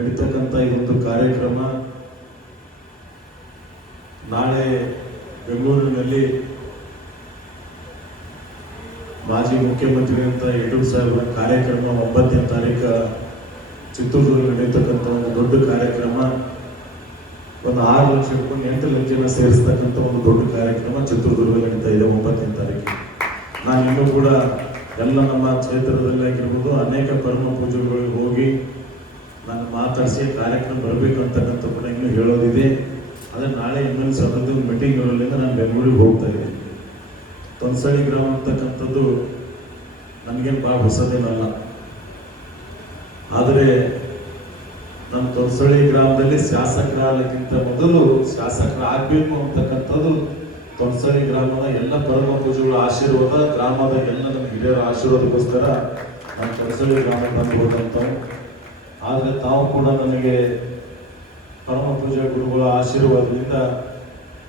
ನಡೀತಕ್ಕಂಥ ಈ ಒಂದು ಕಾರ್ಯಕ್ರಮ ನಾಳೆ ಬೆಂಗಳೂರಿನಲ್ಲಿ ಮಾಜಿ ಮುಖ್ಯಮಂತ್ರಿಗಳಂತ ಯಡಿಯೂರು ಸಾಹೇಬರ ಕಾರ್ಯಕ್ರಮ 9ನೇ ತಾರೀಕು ಚಿತ್ರದುರ್ಗದಲ್ಲಿ ನಡೀತಕ್ಕಂಥ ಒಂದು ದೊಡ್ಡ ಕಾರ್ಯಕ್ರಮ. ಒಂದು 6 ಲಕ್ಷ ರೂಪಾಯಿ 8 ಲಕ್ಷ ಜನ ಸೇರಿಸ್ತಕ್ಕಂಥ ಒಂದು ದೊಡ್ಡ ಕಾರ್ಯಕ್ರಮ ಚಿತ್ರದುರ್ಗದಲ್ಲಿ ನಡೀತಾ ಇದೆ 9ನೇ ತಾರೀಕು. ನಾನು ಇನ್ನೂ ಕೂಡ ಎಲ್ಲ ನಮ್ಮ ಕ್ಷೇತ್ರದಲ್ಲಿ ಆಗಿರ್ಬೋದು ಅನೇಕ ಪರಮ ಪೂಜೆಗಳಿಗೆ ಹೋಗಿ ನಾನು ಮಾತಾಡಿಸಿ ಕಾರ್ಯಕ್ರಮ ಬರಬೇಕು ಅಂತಕ್ಕಂಥ ಕೂಡ ಇನ್ನೂ ಹೇಳೋದಿದೆ. ಆದರೆ ನಾಳೆ MLC ಒಂದು ಮೀಟಿಂಗ್ ಇರೋದ್ರಿಂದ ನಾನು ಬೆಂಗಳೂರಿಗೆ ಹೋಗ್ತಾ ಇದ್ದೀನಿ. ತೊನ್ಸಳಿ ಗ್ರಾಮ ಅಂತಕ್ಕಂಥದ್ದು ನನಗೇನು ಭಾಳ ಹೊಸದೇನಲ್ಲ. ಆದರೆ ನಮ್ಮ ತೊನ್ಸಳಿ ಗ್ರಾಮದಲ್ಲಿ ಶಾಸಕರಾಗಲಿಕ್ಕಿಂತ ಮೊದಲು ಶಾಸಕರಾಗಬೇಕು ಅಂತಕ್ಕಂಥದ್ದು ತೊನ್ಸಳಿ ಗ್ರಾಮದ ಎಲ್ಲ ಪರಮ ಪೂಜೆಗಳ ಆಶೀರ್ವಾದ, ಗ್ರಾಮದ ಎಲ್ಲ ನಮ್ಮ ಹಿರಿಯರ ಆಶೀರ್ವಾದಕ್ಕೋಸ್ಕರ ನಾನು ತೊನ್ಸಳಿ ಗ್ರಾಮ ಬಂದ್ಬೋದಂಥವು. ಆದರೆ ತಾವು ಕೂಡ ನನಗೆ ಪರಮ ಪೂಜೆ ಗುರುಗಳ ಆಶೀರ್ವಾದದಿಂದ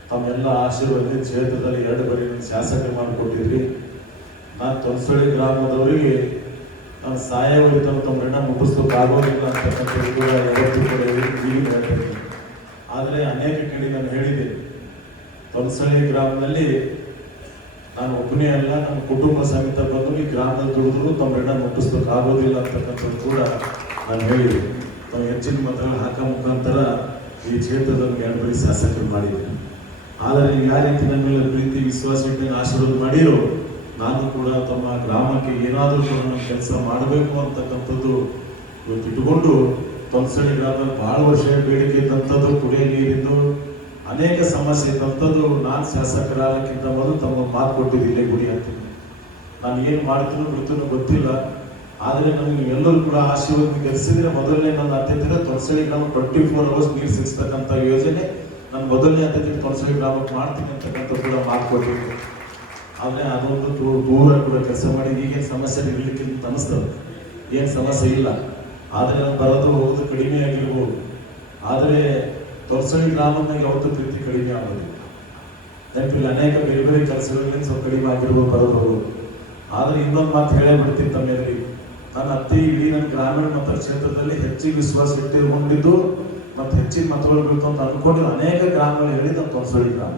ತಮ್ಮೆಲ್ಲ ಆಶೀರ್ವಾದದಿಂದ ಕ್ಷೇತ್ರದಲ್ಲಿ 2 ಬಾರಿ ಶಾಸಕ ಮಾಡಿಕೊಟ್ಟಿದ್ರಿ. ನಾನು ತೊನ್ಸಳಿ ಗ್ರಾಮದವರಿಗೆ ನಾನು ಸಾಯವರಿಗೆ ತಮ್ಮ ಋಣ ಮುಗಿಸ್ಲಿಕ್ಕೆ ಆಗೋದಿಲ್ಲ ಅಂತಕ್ಕಂಥದ್ದು ಕೂಡ ಯಾವತ್ತೂ ಕೂಡ ಹೇಳ್ತೀನಿ. ಆದರೆ ಅನೇಕ ಕಡೆ ನಾನು ಹೇಳಿದೆ, ತೊನ್ಸಳಿ ಗ್ರಾಮದಲ್ಲಿ ನಾನು ಒಬ್ಬನೇ ಅಲ್ಲ, ನಮ್ಮ ಕುಟುಂಬ ಸಮೇತ ಬಂದು ಈ ಗ್ರಾಮದಲ್ಲಿ ದುಡಿದ್ರು ತಮ್ಮ ಋಣ ಮುಟ್ಟಿಸ್ಲಿಕ್ಕೆ ಆಗೋದಿಲ್ಲ ಅಂತಕ್ಕಂಥದ್ದು ಕೂಡ ನಾನು ಹೇಳಿದೆ. ನಾವು ಹೆಚ್ಚಿನ ಮತಗಳು ಹಾಕೋ ಮುಖಾಂತರ ಈ ಕ್ಷೇತ್ರದಲ್ಲಿ 2 ಬಾರಿ ಶಾಸಕರು ಮಾಡಿದ್ದೀನಿ. ಆದರೆ ನೀವು ಯಾವ ರೀತಿ ನನ್ನ ಮೇಲೆ ಪ್ರೀತಿ ವಿಶ್ವಾಸ ಇಟ್ಟು ಆಶೀರ್ವಾದ ಮಾಡಿರೋ, ನಾನು ಕೂಡ ತಮ್ಮ ಗ್ರಾಮಕ್ಕೆ ಏನಾದರೂ ಕೂಡ ನಾನು ಕೆಲಸ ಮಾಡಬೇಕು ಅಂತಕ್ಕಂಥದ್ದು ಇವತ್ತು ಇಟ್ಟುಕೊಂಡು ತೊನ್ಸಳಿ ಗ್ರಾಮದಲ್ಲಿ ಭಾಳ ವರ್ಷ ಬೇಡಿಕೆ ಇದ್ದಂಥದ್ದು, ಕುಡಿಯೋ ನೀರಿಂದು ಅನೇಕ ಸಮಸ್ಯೆ ಇದ್ದಂಥದ್ದು. ನಾನು ಶಾಸಕರಾಗಕ್ಕಿಂತ ಮೊದಲು ತಮ್ಮ ಮಾತು ಕೊಟ್ಟಿದ್ದಿಲ್ಲ ಗುಡಿ ಅಂತೀನಿ. ನಾನು ಏನು ಮಾಡ್ತೀನೋ ಬಿಡ್ತೀನೋ ಗೊತ್ತಿಲ್ಲ. ಆದರೆ ನಮಗೆ ಎಲ್ಲರೂ ಕೂಡ ಆಶೀರ್ವಾದ ಗೆಲ್ಲಿಸಿದ್ರೆ ಮೊದಲನೇ ನನ್ನ ಆದ್ಯತೆ ತೊನ್ಸಳಿ ಗ್ರಾಮ 24 hours ನೀರು ಸಿಗಿಸ್ತಕ್ಕಂಥ ಯೋಜನೆ ನಾನು ಮೊದಲನೇ ಆದ್ಯತೆ ತೊನ್ಸಳಿ ಗ್ರಾಮಕ್ಕೆ ಮಾಡ್ತೀನಿ ಅಂತಕ್ಕಂಥ ಕೂಡ ಮಾತು ಕೊಟ್ಟಿದ್ದೆ. ಆದರೆ ಅದೊಂದು ದೂರ ಕೂಡ ಕೆಲಸ ಮಾಡಿ ಈಗೇನು ಸಮಸ್ಯೆ ಇರಲಿಕ್ಕೆ ಅಂತ ಅನಿಸ್ತದೆ, ಏನು ಸಮಸ್ಯೆ ಇಲ್ಲ. ಆದರೆ ನಾನು ಬರೋದು ಹೋಗೋದು ಕಡಿಮೆ ಆಗಿರ್ಬೋದು, ಆದರೆ ತೊನ್ಸಳಿ ಗ್ರಾಮದಾಗ ಯಾವತ್ತೂ ಪ್ರೀತಿ ಕಡಿಮೆ ಆಗೋದಿಲ್ಲ. ನೆನಪಿಲ್ಲ, ಅನೇಕ ಬೇರೆ ಬೇರೆ ಕೆಲಸಗಳಿಂದ ಸ್ವಲ್ಪ ಕಡಿಮೆ ಆಗಿರ್ಬೋದು, ಬರೋದು. ಆದರೆ ಇನ್ನೊಂದು ಮಾತು ಹೇಳೇ ಬಿಡ್ತೀನಿ ತಮ್ಮೆಲ್ಲರಿಗೆ, ನನ್ನ ಅತ್ತೆ ಇಡೀ ನನ್ನ ಗ್ರಾಮೀಣ ಮತ ಕ್ಷೇತ್ರದಲ್ಲಿ ಹೆಚ್ಚಿಗೆ ವಿಶ್ವಾಸ ಇಟ್ಟುಕೊಂಡಿದ್ದು ಮತ್ತು ಹೆಚ್ಚಿನ ಮತಗಳು ಬೀಳ್ತು ಅಂತ ಅನ್ಕೊಂಡಿದ್ದು ಅನೇಕ ಗ್ರಾಮಗಳು ಹೇಳಿ ನಮ್ಮ ತೊನ್ಸಳಿ ಗ್ರಾಮ.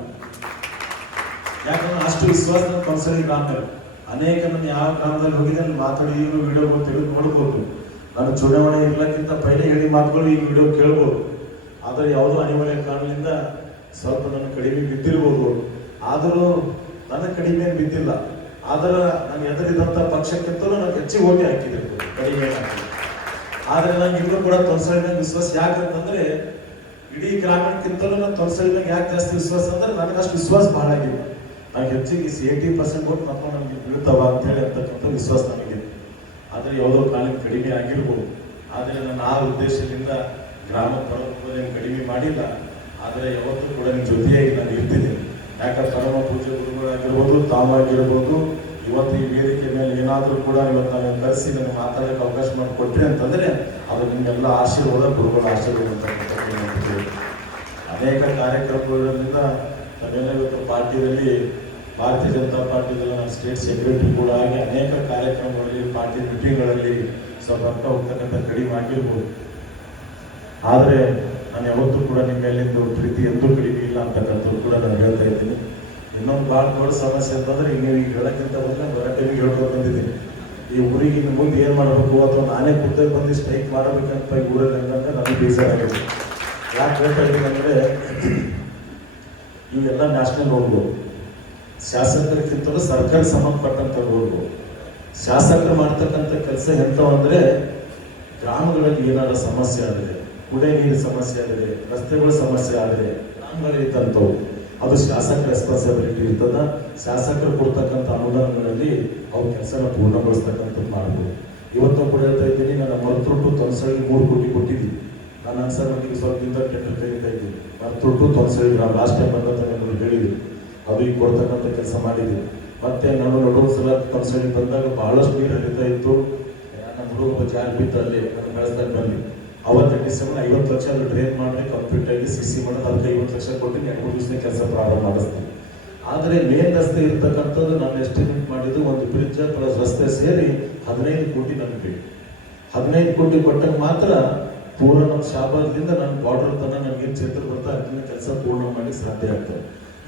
ಯಾಕಂದ್ರೆ ಅಷ್ಟು ವಿಶ್ವಾಸ ನಮ್ಮ ತೊನ್ಸಳಿ ಗ್ರಾಮದಲ್ಲಿ ಅನೇಕ ನನ್ನ ಯಾವ ಗ್ರಾಮದಲ್ಲಿ ಹೋಗಿದೆ ಅಲ್ಲಿ ಮಾತಾಡಿ ಈಗಲೂ ವಿಡಿಯೋಗಳು ತೆಗೆದು ನೋಡ್ಬೋದು. ನಾನು ಚುನಾವಣೆ ಇರ್ಲಕ್ಕಿಂತ ಪೈಲೆ ಹೇಳಿ ಮಾತುಗಳು ಈ ವಿಡಿಯೋ ಕೇಳ್ಬೋದು. ಆದರೆ ಯಾವುದೋ ಅನಿವಾರ್ಯ ಕಾರಣದಿಂದ ಸ್ವಲ್ಪ ನನ್ನ ಕಡಿಮೆ ಬಿದ್ದಿರ್ಬೋದು. ಆದರೂ ನನಗೆ ಕಡಿಮೆ ಬಿದ್ದಿಲ್ಲ. ಆದರೆ ನಾನು ಎದುರಿದಂಥ ಪಕ್ಷಕ್ಕಿಂತಲೂ ನನಗೆ ಹೆಚ್ಚಿಗೆ ಓಟಿ ಹಾಕಿದ್ರು, ಕಡಿಮೆ ಹಾಕಿದ್ರು. ಆದರೆ ನಂಗೆ ಇನ್ನೂ ಕೂಡ ತೊನ್ಸಳಿನಾಗ ವಿಶ್ವಾಸ ಯಾಕಂತಂದ್ರೆ ಇಡೀ ಗ್ರಾಮಕ್ಕಿಂತಲೂ ನಾನು ತೊನ್ಸಳಿನಾಗ ಯಾಕೆ ಜಾಸ್ತಿ ವಿಶ್ವಾಸ ಅಂದ್ರೆ ನನಗೆ ಅಷ್ಟು ವಿಶ್ವಾಸ ಭಾಳ ಆಗಿದೆ. ನನಗೆ ಹೆಚ್ಚಿಗೆ 80% ಓಟ್ ಮಕ್ಕಳು ನನಗೆ ಬೀಳ್ತಾವ ಅಂತ ಹೇಳಿ ಅಂತಕ್ಕಂಥ ವಿಶ್ವಾಸ ನನಗಿದೆ. ಆದರೆ ಯಾವುದೋ ಕಾಲಕ್ಕೆ ಕಡಿಮೆ ಆಗಿರ್ಬೋದು. ಆದರೆ ನಾನು ಆ ಉದ್ದೇಶದಿಂದ ಗ್ರಾಮ ಪರಮ ಕಡಿಮೆ ಮಾಡಿಲ್ಲ. ಆದರೆ ಯಾವತ್ತೂ ಕೂಡ ನಿಮ್ಮ ಜೊತೆಯಾಗಿ ನಾನು ಇರ್ತಿದ್ದೀನಿ. ಯಾಕಂದ್ರೆ ಪರಮ ಪೂಜೆ ಗುರುಗಳಾಗಿರ್ಬೋದು, ತಾವಾಗಿರ್ಬೋದು, ಇವತ್ತು ಈ ವೇದಿಕೆ ಮೇಲೆ ಏನಾದರೂ ಕೂಡ ಇವತ್ತು ನಾನು ಕರೆಸಿ ನನಗೆ ಮಾತಾಡೋಕ್ಕೆ ಅವಕಾಶ ಮಾಡಿಕೊಟ್ರಿ ಅಂತಂದರೆ ಅದು ನಿಮಗೆಲ್ಲ ಆಶೀರ್ವಾದ, ಗುರುಗಳ ಆಶೀರ್ವಾದ ಅಂತಕ್ಕಂಥ ಅನೇಕ ಕಾರ್ಯಕ್ರಮಗಳಿಂದ ನಾವೆಲ್ಲ ಇವತ್ತು ಪಾರ್ಟಿಯಲ್ಲಿ ಭಾರತೀಯ ಜನತಾ ಪಾರ್ಟಿದಲ್ಲಿ ನಾನು ಸ್ಟೇಟ್ ಸೆಕ್ರೆಟರಿ ಕೂಡ ಆಗಿ ಅನೇಕ ಕಾರ್ಯಕ್ರಮಗಳಲ್ಲಿ, ಪಾರ್ಟಿ ಮೀಟಿಂಗ್ಗಳಲ್ಲಿ ಸ್ವಲ್ಪ ಅರ್ಥ ಹೋಗ್ತಕ್ಕಂಥ ಕಡಿಮೆ ಆಗಿರ್ಬೋದು. ಆದರೆ ನಾನು ಯಾವತ್ತೂ ಕೂಡ ನಿಮ್ಮ ಮೇಲಿಂದ ಪ್ರೀತಿ ಎಂದೂ ಕಡಿಮೆ ಇಲ್ಲ ಅಂತಕ್ಕಂಥದ್ದು ಕೂಡ ನಾನು ಹೇಳ್ತಾ ಇದ್ದೀನಿ. ಇನ್ನೊಂದು ಭಾಳ ದೊಡ್ಡ ಸಮಸ್ಯೆ ಅಂತಂದರೆ ನೀವು ಈಗ ಹೇಳೋಕ್ಕಿಂತ ಮೊದಲೇ ಟೈಮಿಗೆ ಹೇಳ್ಕೊಂಡು ಬಂದಿದ್ದೀನಿ. ಈ ಊರಿಗೆ ಇನ್ನು ಮುಂದೆ ಏನು ಮಾಡಬೇಕು ಅಥವಾ ನಾನೇ ಖುದ್ದಾಗಿ ಬಂದು ಸ್ಟ್ರೈಕ್ ಮಾಡಬೇಕಂತ ಈ ಊರಲ್ಲಿ ಅಂತಂದ್ರೆ ನನಗೆ ಬೇಜಾರಾಗಿದೆ. ಯಾಕೆ ಹೇಳ್ತಾ ಇದ್ದೀನಿ ಅಂದರೆ ಇವೆಲ್ಲ ನ್ಯಾಷನಲ್ ರೋಡ್ಗಳು, ಶಾಸಕರಿಗಿಂತಲೂ ಸರ್ಕಾರ ಸಂಬಂಧಪಟ್ಟಂಥ ರೋಡ್ಗಳು. ಶಾಸಕರು ಮಾಡ್ತಕ್ಕಂಥ ಕೆಲಸ ಎಂಥವಂದರೆ ಗ್ರಾಮಗಳಲ್ಲಿ ಏನಾದರೂ ಸಮಸ್ಯೆ ಆದರೆ, ಕುಡಿಯ ನೀರಿನ ಸಮಸ್ಯೆ ಆದರೆ, ರಸ್ತೆಗಳ ಸಮಸ್ಯೆ ಆದರೆ, ಗ್ರಾಮಗಳು ಇದ್ದಂಥವು ಅದು ಶಾಸಕರ ರೆಸ್ಪಾನ್ಸಿಬಿಲಿಟಿ ಇರ್ತದ. ಶಾಸಕರು ಕೊಡ್ತಕ್ಕಂಥ ಅನುದಾನಗಳಲ್ಲಿ ಅವ್ರ ಕೆಲಸನ ಪೂರ್ಣಗೊಳಿಸ್ತಕ್ಕಂಥದ್ದು ಮಾಡ್ಬೋದು. ಇವತ್ತು ಕೂಡ ಹೇಳ್ತಾ ಇದ್ದೀನಿ, ನನ್ನ ಮರ್ತುಟ್ಟು ತೊನ್ಸಳಿ 3 ಕೋಟಿ ಕೊಟ್ಟಿದ್ದೀನಿ. ನಾನು ಅನ್ಸರ್ ಮಟ್ಟಿಗೆ ಸ್ವಲ್ಪ ದಿನದ ಟೆಂಡರ್ ಕರೀತಾ ಇದ್ದೀನಿ. ಮರ್ತುಟ್ಟು ತೊನ್ಸಳಿ ಗ್ರಾಮ ಲಾಸ್ಟ್ ಟೈಮ್ ಬಂದಂತ ಹೇಳಿದ್ವಿ, ಅದು ಈಗ ಕೊಡ್ತಕ್ಕಂಥ ಕೆಲಸ ಮಾಡಿದ್ದೀವಿ. ಮತ್ತೆ ನಾನು ನಡುವ ಸಲ ತೊನ್ಸಳಿ ಬಂದಾಗ ಬಹಳಷ್ಟು ನೀರು ಹರಿತಾ ಇತ್ತು. ನಮ್ಮ ಹುಡುಗ ಜಾರಿ ಬಿತ್ತು ಅಲ್ಲಿ ನಾನು ಬೆಳೆಸ್ದಾಗ ಬಂದು ಅವತ್ತು ಡಿಸೆಂಬರ್ 50 ಲಕ್ಷ ಅಲ್ಲಿ ಡ್ರೈನ್ ಮಾಡಿ ಕಂಪ್ಲೀಟ್ ಆಗಿ CC ಮಾಡೋದು, ಅದಕ್ಕೆ 50 ಲಕ್ಷ ಕೊಟ್ಟು 2 ದಿವಸದ ಕೆಲಸ ಪ್ರಾರಂಭ ಮಾಡಿಸ್ತೀನಿ. ಆದರೆ ಮೇನ್ ರಸ್ತೆ ಇರ್ತಕ್ಕಂಥದ್ದು ನಾನು ಎಸ್ಟಿಮೇಟ್ ಮಾಡಿದ್ದು ಒಂದು ಬ್ರಿಡ್ಜ್ ಪ್ಲಸ್ ರಸ್ತೆ ಸೇರಿ 15 ಕೋಟಿ ನನಗೆ ಬೇಕು. 15 ಕೋಟಿ ಕೊಟ್ಟಾಗ ಮಾತ್ರ ಪೂರ ನಮ್ಮ ಶಾಬಾದ್ರಿಂದ ನನ್ನ ಬಾರ್ಡರ್ ತನಕ ನನಗೇನು ಕ್ಷೇತ್ರ ಬರ್ತಾ ಅದನ್ನ ಕೆಲಸ ಪೂರ್ಣ ಮಾಡಲಿಕ್ಕೆ ಸಾಧ್ಯ ಆಗ್ತದೆ.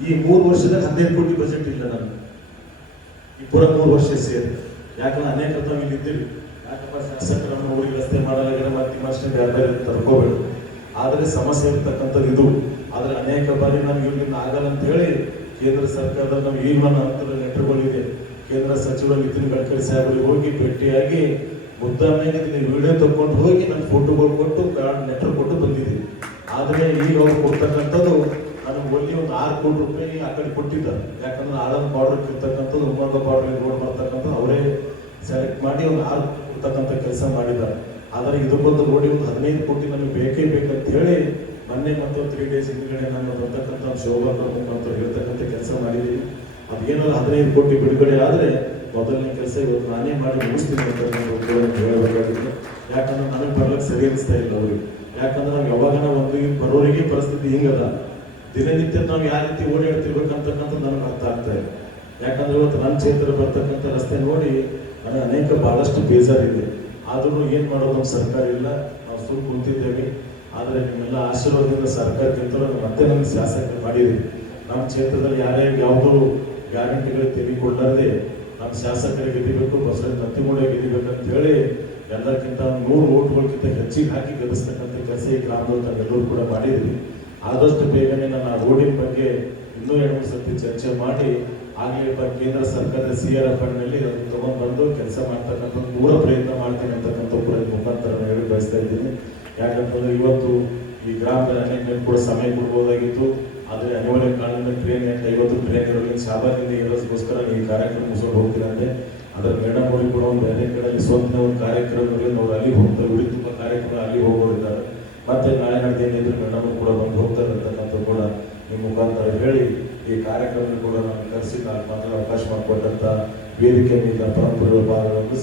ಈ 3 ವರ್ಷದಾಗ 15 ಕೋಟಿ ಬಜೆಟ್ ಇಲ್ಲ ನಾನು ಈ ಪೂರ 3 ವರ್ಷ ಸೇರಿ. ಯಾಕಂದ್ರೆ ಅನೇಕ ತಾವು ಇಲ್ಲಿ ಇದ್ದೀವಿ, ಯಾಕಪ್ಪ ಶಾಸಕರು ನಮ್ಮ ಊರಿಗೆ ರಸ್ತೆ ಮಾಡಲಾಗಿರೋ ಮತ್ತೆ ಅಷ್ಟೇ ಬೇರೆ ಬೇರೆ ತರ್ಕೋಬೇಡ, ಆದರೆ ಸಮಸ್ಯೆ ಇರ್ತಕ್ಕಂಥದ್ದು ಇದು. ಆದರೆ ಅನೇಕ ಬಾರಿ ನಮ್ಗೆ ಇಲ್ಲಿಂದ ಆಗಲ್ಲ ಅಂತ ಹೇಳಿ ಕೇಂದ್ರ ಸರ್ಕಾರದ ನಾವು ಈಗ ನನ್ನ ಅಂತರ ಲೆಟರ್ಗಳಿದೆ, ಕೇಂದ್ರ ಸಚಿವ ನಿತಿನ್ ಗಡ್ಕರಿ ಸಾಹೇಬರಿಗೆ ಹೋಗಿ ಭೇಟಿಯಾಗಿ ಮುದ್ದಾಮೇಲೆ ವಿಡಿಯೋ ತಗೊಂಡು ಹೋಗಿ ನನ್ನ ಫೋಟೋಗಳು ಕೊಟ್ಟು ಲೆಟರ್ ಕೊಟ್ಟು ಬಂದಿದ್ದೀವಿ. ಆದರೆ ಈಗ ಅವ್ರು ಕೊಡ್ತಕ್ಕಂಥದ್ದು ನನಗೆ ಒಲ್ಲಿ ಒಂದು 6 ಕೋಟಿ ರೂಪಾಯಿ ಆ ಕಡೆ ಕೊಟ್ಟಿದ್ದಾರೆ. ಯಾಕಂದ್ರೆ ಆಳಂದ ಬಾರ್ಡರ್ ಇರ್ತಕ್ಕಂಥದ್ದು ಉಮ್ಮಂಗ ಬಾರ್ಡರ್ ರೋಡ್ ಬರ್ತಕ್ಕಂಥದ್ದು ಅವರೇ ಸೆಲೆಕ್ಟ್ ಮಾಡಿ ಒಂದು 6 ಕೊಡ್ತಕ್ಕಂಥ ಕೆಲಸ ಮಾಡಿದ್ದಾರೆ. ಆದರೆ ಇದಕ್ಕೊಂದು ರೋಡಿ ಒಂದು 15 ಕೋಟಿ ನಮಗೆ ಬೇಕೇ ಬೇಕಂತ ಹೇಳಿ ಮೊನ್ನೆ ಮತ್ತು 3 ಡೇಸ್ ಹಿಂದ್ಗಡೆ ನಾನು ಬರ್ತಕ್ಕಂಥ ಶೋಭಾ ಮುಖಾಂತರ ಹೇಳ್ತಕ್ಕಂಥ ಕೆಲಸ ಮಾಡಿದ್ದೀವಿ. ಅದೇನಾದ್ರು 15 ಕೋಟಿ ಬಿಡುಗಡೆ ಆದರೆ ಮೊದಲನೇ ಕೆಲಸ ಇವತ್ತು ನಾನೇ ಮಾಡಿ ಮುಗಿಸ್ತೀನಿ ಅಂತ ಹೇಳಬೇಕಾಗಿತ್ತು. ಯಾಕಂದ್ರೆ ನನಗೆ ಬರ್ಲಿಕ್ಕೆ ಸರಿ ಅನಿಸ್ತಾ ಇಲ್ಲ ಅವ್ರಿಗೆ. ಯಾಕಂದ್ರೆ ನಾವು ಯಾವಾಗ ಒಂದು ಬರೋರಿಗೆ ಪರಿಸ್ಥಿತಿ ಹಿಂಗದ, ದಿನನಿತ್ಯ ನಾವು ಯಾವ ರೀತಿ ಓಡಾಡ್ತಿರ್ಬೇಕಂತಕ್ಕಂಥ ನನಗೆ ಅರ್ಥ ಆಗ್ತಾ ಇದೆ. ಯಾಕಂದ್ರೆ ಇವತ್ತು ನನ್ನ ಕ್ಷೇತ್ರ ಬರ್ತಕ್ಕಂಥ ರಸ್ತೆ ನೋಡಿ ನನಗೆ ಅನೇಕ ಬಹಳಷ್ಟು ಬೇಜಾರಿದೆ. ಆದ್ರೂ ಏನು ಮಾಡೋದು, ನಮ್ಮ ಸರ್ಕಾರ ಇಲ್ಲ, ನಾವು ಸುಳ್ಳು ಕುಂತಿದ್ದೇವೆ. ಆದರೆ ನಿಮ್ಮೆಲ್ಲ ಆಶೀರ್ವಾದದಿಂದ ಸರ್ಕಾರಕ್ಕಿಂತಲೂ ಮತ್ತೆ ನಮ್ಗೆ ಶಾಸಕರು ಮಾಡಿದ್ದೀವಿ. ನಮ್ಮ ಕ್ಷೇತ್ರದಲ್ಲಿ ಯಾರೇ ಯಾವುದೋ ಗ್ಯಾರಂಟಿಗಳಿಗೆ ತೆಗೆದುಕೊಳ್ಳದೆ ನಮ್ಮ ಶಾಸಕರಿಗೆ ಗೆದಿಬೇಕು, ಬಸವರಾಜ ನತ್ತಿಮೂಡಿಗೆ ಗೆದಿಬೇಕಂತ ಹೇಳಿ ಎಲ್ಲಕ್ಕಿಂತ 100 ಓಟ್ಗಳಿಗಿಂತ ಹೆಚ್ಚಿಗೆ ಹಾಕಿ ಗೆಲ್ಲಿಸ್ತಕ್ಕಂಥ ಕೆಲಸ ಈ ಗ್ರಾಮದಲ್ಲಿ ನಾವೆಲ್ಲರೂ ಕೂಡ ಮಾಡಿದ್ವಿ. ಆದಷ್ಟು ಬೇಗನೆ ನಾನು ಆ ರೋಡಿನ ಬಗ್ಗೆ ಇನ್ನೂ 2-3 ಸತಿ ಚರ್ಚೆ ಮಾಡಿ ಆಗಲೇ ಕೇಂದ್ರ ಸರ್ಕಾರದ CRF ಫಂಡ್ನಲ್ಲಿ ಅದನ್ನು ತಗೊಂಡು ಬಂದು ಕೆಲಸ ಮಾಡ್ತಕ್ಕಂಥ ಪೂರ ಪ್ರಯತ್ನ ಮಾಡ್ತೀನಿ ಅಂತಕ್ಕಂಥ ಮುಖಾಂತರ ಹೇಳಿ ಬಯಸ್ತಾ ಇದ್ದೀನಿ. ಯಾಕಂತಂದ್ರೆ ಇವತ್ತು ಈ ಗ್ರಾಮದ ಅನೇಕ ಕೂಡ ಸಮಯ ಕೊಡ್ಬೋದಾಗಿತ್ತು, ಆದರೆ ಅನಿವಾರ್ಯ ಕಾರಣದಿಂದ ಟ್ರೈನ್ 50 ಟ್ರೈನ್ ಇರೋದ್ರಿಂದ ಶಾಬಾದಿಂದ ಇರೋದಕ್ಕೋಸ್ಕರ ಈ ಕಾರ್ಯಕ್ರಮ ಮುಗಿಸ್ಕೊಂಡು ಹೋಗ್ತೀರಂತೆ. ಅದರ ಮೇಡಮ್ ಅವ್ರಿಗೆ ಕೂಡ ಒಂದು ಬೇರೆ ಕಡೆಯಲ್ಲಿ ಸ್ವಂತ ಒಂದು ಕಾರ್ಯಕ್ರಮಗಳಲ್ಲಿ ಅವ್ರು ಅಲ್ಲಿ ಹೋಗ್ತಾರೆ, ಉಳಿ ತುಂಬ ಕಾರ್ಯಕ್ರಮ ಅಲ್ಲಿ ಹೋಗೋರಿದ್ದಾರೆ. ಮತ್ತೆ ನಾಳೆ ನಡೆದೇನಿದ್ರು ಮೇಡಮ್ ಕೂಡ ಬಂದು ಹೋಗ್ತಾರೆ ಅಂತಕ್ಕಂಥ ಕೂಡ ನಿಮ್ಮ ಮುಖಾಂತರ ಹೇಳಿ ಈ ಕಾರ್ಯಕ್ರಮ ಕೂಡ ನಾನು ಕರೆಸಿ ನಾನು ಮಾತ್ರ ಅವಕಾಶ ಮಾಡಿಕೊಟ್ಟಂತ ವೇದಿಕೆ ಮೇಲೆ ಪರಂಪರೆ ಭಾಗವನ್ನು